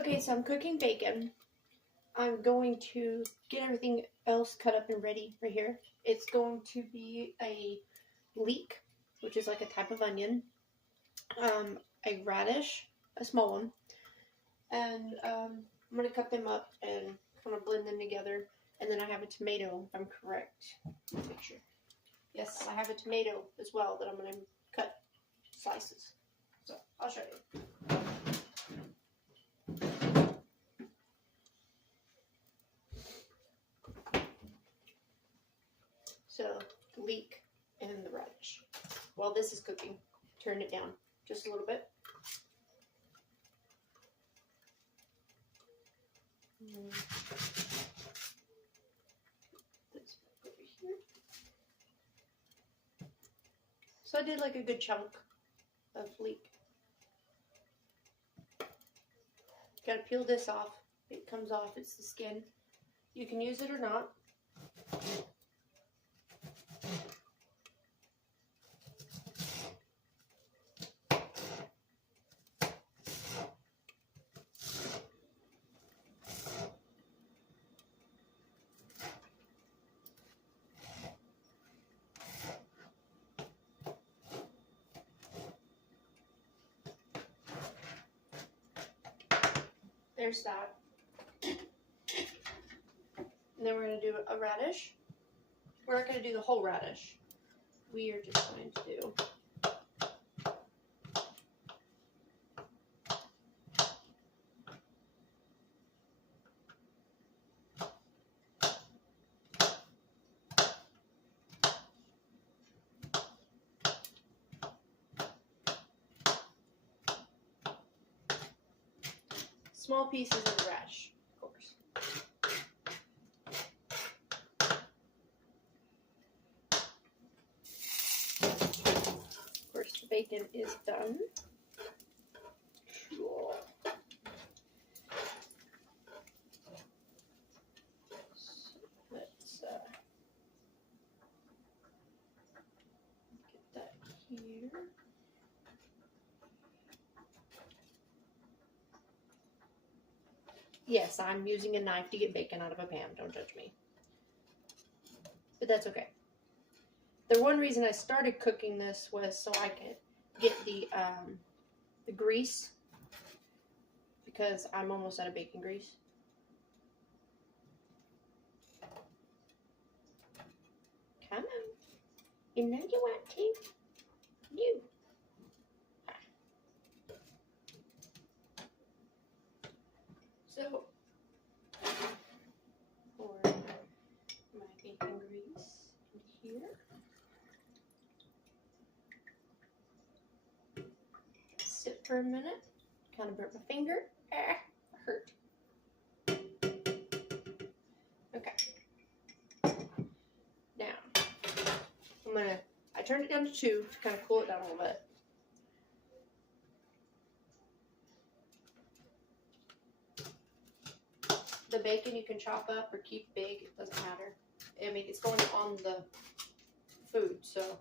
Okay, so I'm cooking bacon. I'm going to get everything else cut up and ready right here. It's going to be a leek, which is like a type of onion, a radish, a small one, and I'm going to cut them up and kind of blend them together. And then I have a tomato, if I'm correct. Picture. Yes, I have a tomato as well that I'm going to cut slices. So I'll show you. So the leek and the radish. While this is cooking, turn it down just a little bit. This over here. So I did like a good chunk of leek. Gotta peel this off. It comes off, it's the skin. You can use it or not. There's that. And then we're going to do a radish. We're not going to do the whole radish. We are just going to do small pieces of the radish, of course. Of course, the bacon is done. Cool. So let's get that here. Yes, I'm using a knife to get bacon out of a pan. Don't judge me. But that's okay. The one reason I started cooking this was so I could get the grease, because I'm almost out of bacon grease. Come on. You know you want to. You. So, pour my bacon grease in here. Sit for a minute. Kind of burnt my finger. Ah, hurt. Okay. Now, I turned it down to 2 to kind of cool it down a little bit. The bacon you can chop up or keep big, it doesn't matter. I mean, it's going on the food, so.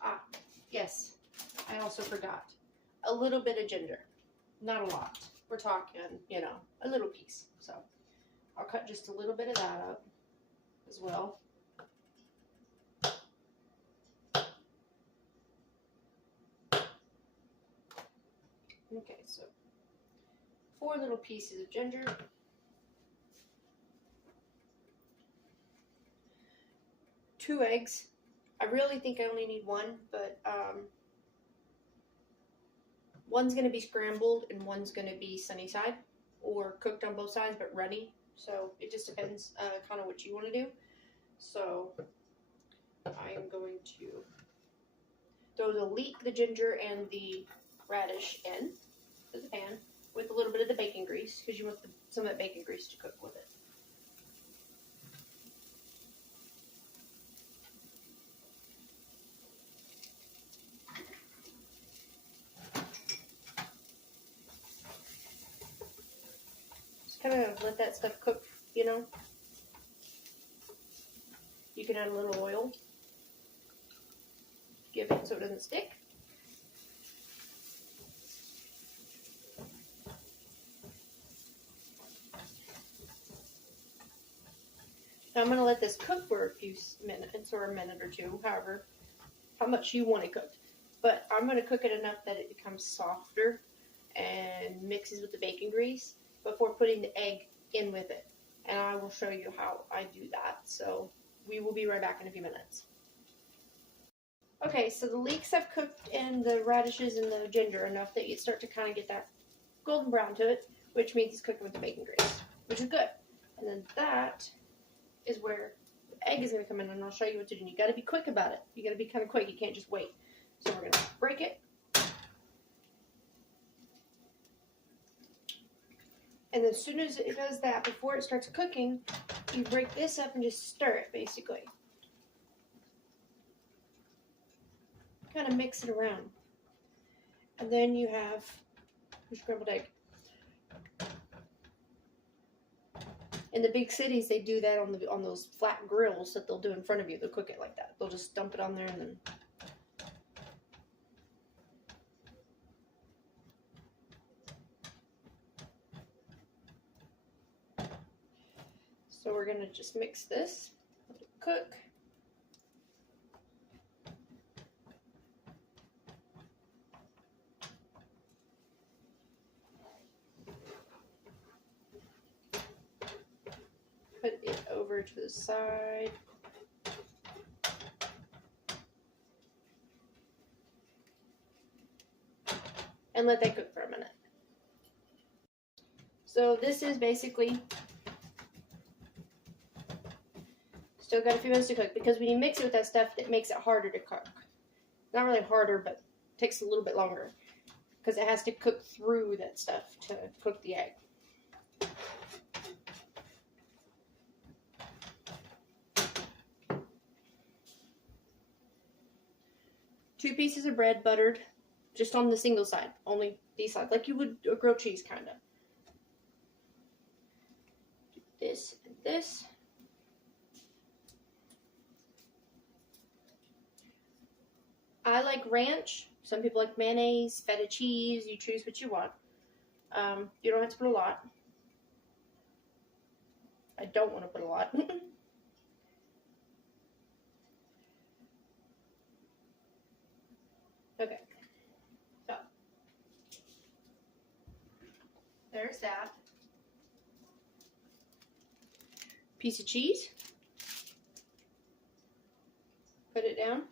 Ah, yes, I also forgot. A little bit of ginger, not a lot. We're talking, you know, a little piece. So I'll cut just a little bit of that up as well. Okay, so 4 little pieces of ginger. 2 eggs. I really think I only need 1, but one's going to be scrambled and one's going to be sunny side or cooked on both sides but runny. So it just depends kind of what you want to do. So I am going to throw the leek, the ginger, and the radish in to the pan with a little bit of the bacon grease, because you want some of that bacon grease to cook with it. Just kind of let that stuff cook, you know. You can add a little oil. Give it so it doesn't stick. Now I'm going to let this cook for a few minutes or a minute or two, however, how much you want it cooked. But I'm going to cook it enough that it becomes softer and mixes with the bacon grease before putting the egg in with it. And I will show you how I do that. So we will be right back in a few minutes. Okay, so the leeks have cooked in the radishes and the ginger enough that you start to kind of get that golden brown to it, which means it's cooking with the bacon grease, which is good. And then that is where the egg is going to come in, and I'll show you what to do. You got to be quick about it. You got to be kind of quick. You can't just wait. So we're going to break it. And as soon as it does that, before it starts cooking, you break this up and just stir it, basically. Kind of mix it around. And then you have your scrambled egg. In the big cities, they do that on those flat grills that they'll do in front of you. They'll cook it like that. They'll just dump it on there and then... So we're going to just mix this, let it cook. Put it over to the side. And let that cook for a minute. So this is basically still got a few minutes to cook, because when you mix it with that stuff, it makes it harder to cook. Not really harder, but takes a little bit longer because it has to cook through that stuff to cook the egg. Two pieces of bread buttered, just on the single side, only these sides, like you would a grilled cheese, kind of. Do this and this. I like ranch. Some people like mayonnaise, feta cheese. You choose what you want. You don't have to put a lot. I don't want to put a lot. Okay. So, there's that. Piece of cheese. Put it down.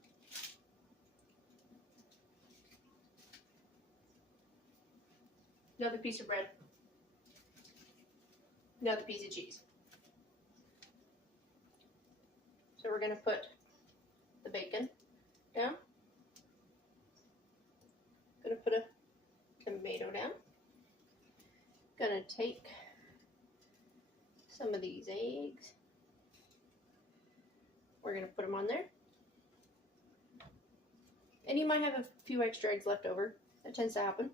Another piece of bread. Another piece of cheese. So we're going to put the bacon down. Going to put a tomato down. Going to take some of these eggs. We're going to put them on there. And you might have a few extra eggs left over. That tends to happen.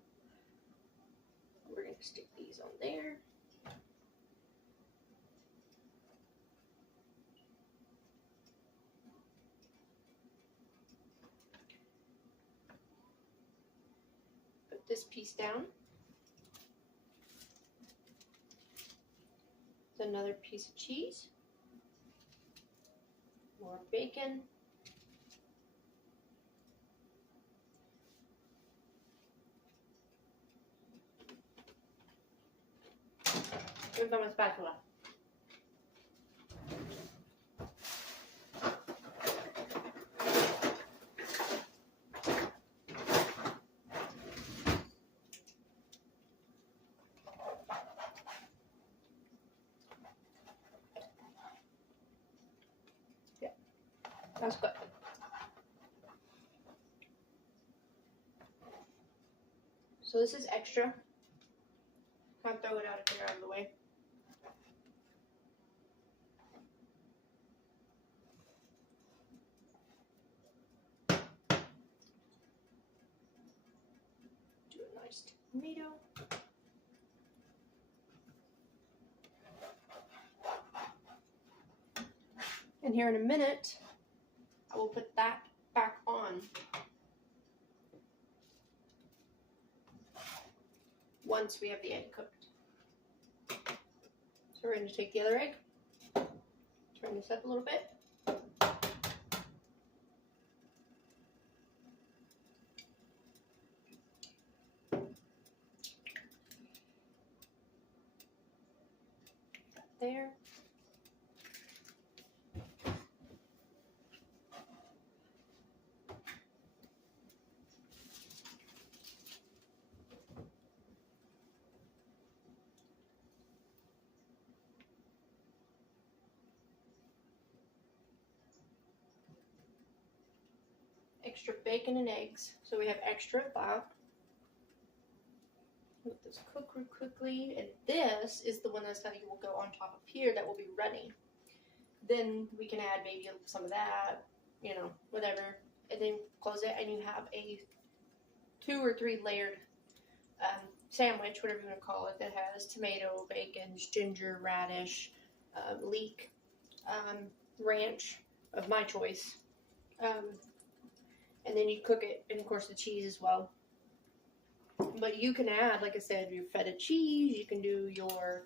We're going to stick these on there. Put this piece down. Another piece of cheese. More bacon. Here's my spatula. Yeah, that's good. So this is extra. I'll throw it out of the way. Do a nice tomato. And here in a minute, I will put that back on. Once we have the egg cooked. So we're going to take the other egg, Turn this up a little bit. There. Extra bacon and eggs. So we have extra of that. Let this cook real quickly. And this is the one that's going to will go on top of here that will be runny. Then we can add maybe some of that, you know, whatever. And then close it and you have a 2 or 3 layered sandwich, whatever you want to call it, that has tomato, bacon, ginger, radish, leek, ranch of my choice. And then you cook it, and of course the cheese as well. But you can add, like I said, your feta cheese, you can do your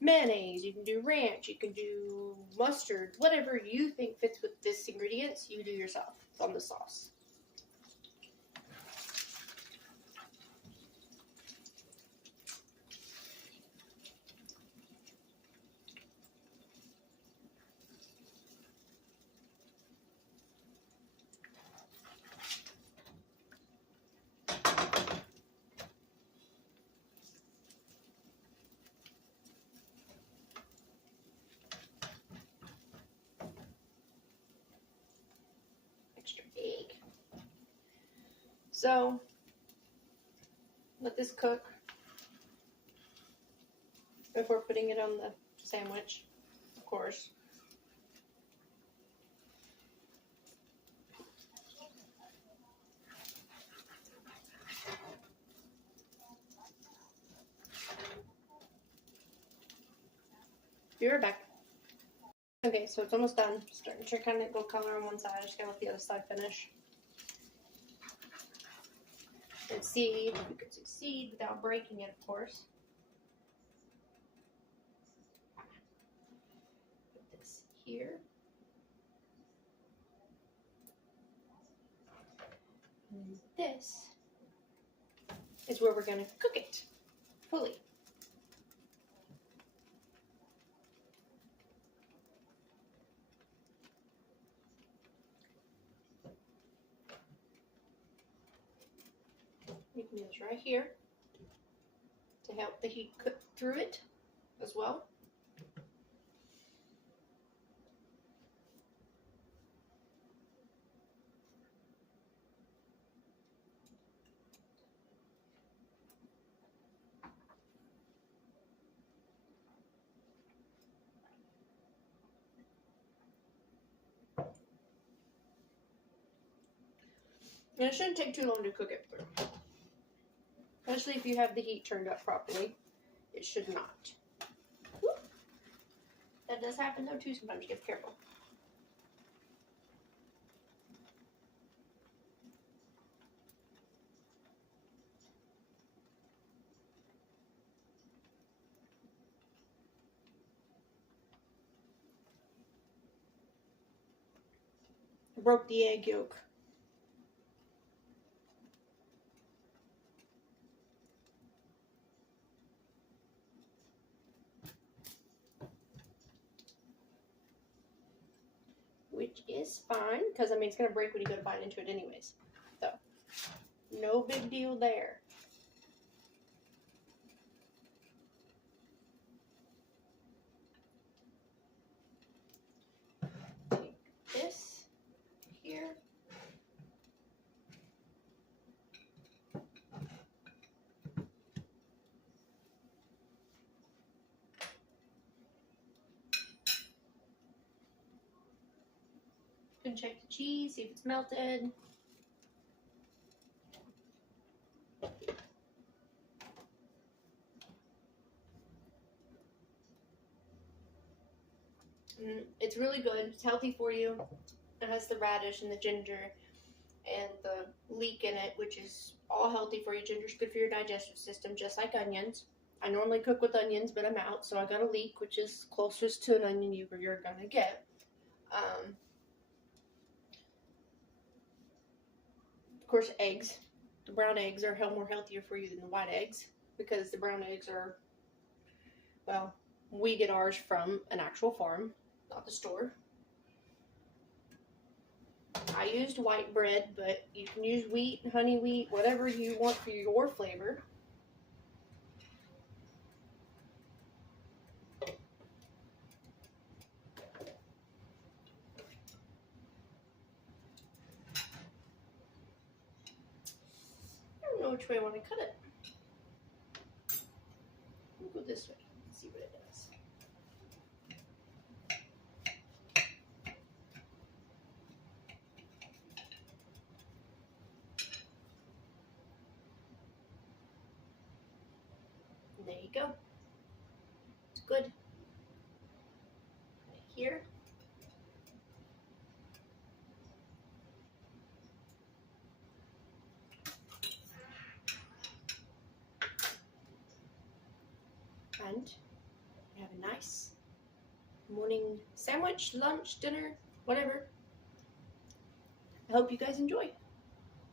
mayonnaise, you can do ranch, you can do mustard, whatever you think fits with this ingredients, you do yourself on the sauce. Egg. So let this cook before putting it on the sandwich, of course. Be right back. Okay, so it's almost done. Starting to kind of go color on one side. I just gotta let the other side finish. And see if we could succeed without breaking it, of course. Put this here. And this is where we're gonna cook it fully. You can use right here to help the heat cook through it as well. And it shouldn't take too long to cook it through. Especially if you have the heat turned up properly. It should not. Whoop. That does happen though too sometimes. You get careful. I broke the egg yolk. Which is fine, because I mean it's going to break when you go to bite into it anyways. So, no big deal there. Take this here. Can check the cheese, see if it's melted. It's really good. It's healthy for you. It has the radish and the ginger and the leek in it, which is all healthy for you. Ginger's good for your digestive system, just like onions. I normally cook with onions, but I'm out, so I got a leek, which is closest to an onion you're gonna get. Of course, eggs. The brown eggs are more healthier for you than the white eggs because the brown eggs are, well, we get ours from an actual farm, not the store. I used white bread, but you can use wheat, honey wheat, whatever you want for your flavor. I don't know which way I want to cut it. We'll go this way and see what it does. And there you go. It's good. Right here. And you have a nice morning sandwich, lunch, dinner, whatever. I hope you guys enjoy.